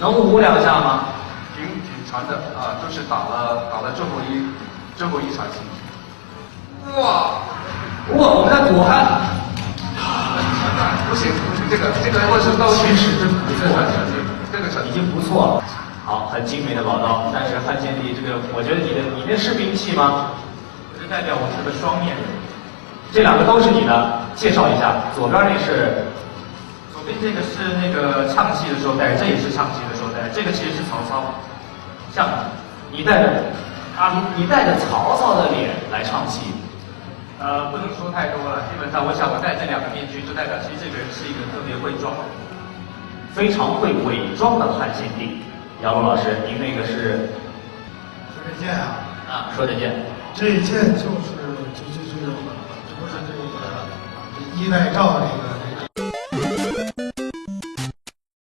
能舞2下吗？挺长的啊，就是打了最后一场戏。哇，我们的左汉，不行，这个如果是到其实真不错，这个成已经不错了。好，很精美的宝刀，但是汉献帝这个，我觉得你那是兵器吗？这代表我是个双面人。这2个都是你的，介绍一下。左边那是，左边这个是那个唱戏的时候戴，这也是唱戏的时候戴，这个其实是曹操。像你带着你带着曹操的脸来唱戏。不能说太多了，基本上我想我戴这2个面具，就代表其实这个人是一个特别会装的人，非常会伪装的汉献帝。姚龙老师，您那个是？说这剑啊，说这剑。这一剑就是这不是这个衣带诏这个